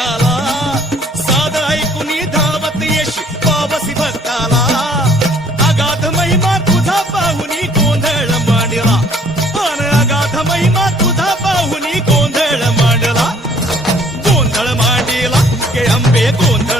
भक्ताला. साधा ऐकून धावत यश पावसी भक्ताला. अगाध महिमा तुझा पाहुनी गोंधळ मांडला. पण अगाध महिमा तुझा पाहुनी गोंधळ मांडला. गोंधळ मांडला के अंबे गोंधळ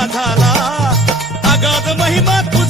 जीव झाला. अगाध महिमा तुझा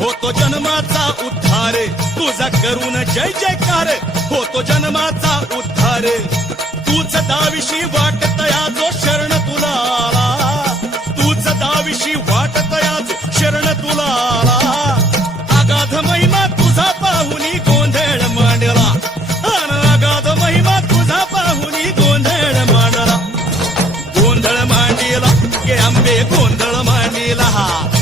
होतो जन्माचा उद्धार. तुझा करून जय जयकार. होतो जन्माचा उद्धार. तूच दाविशी वाट तया जो शरण तुला आला तूच दाविशी वाट तया जो शरण तुला आला अगाध महिमा तुझा पाहुनी गोंधळ मांडला. अगाध महिमा तुझा पाहुनी गोंधळ मांडला. गोंधळ मांडिला के आंबे गोंधळ हा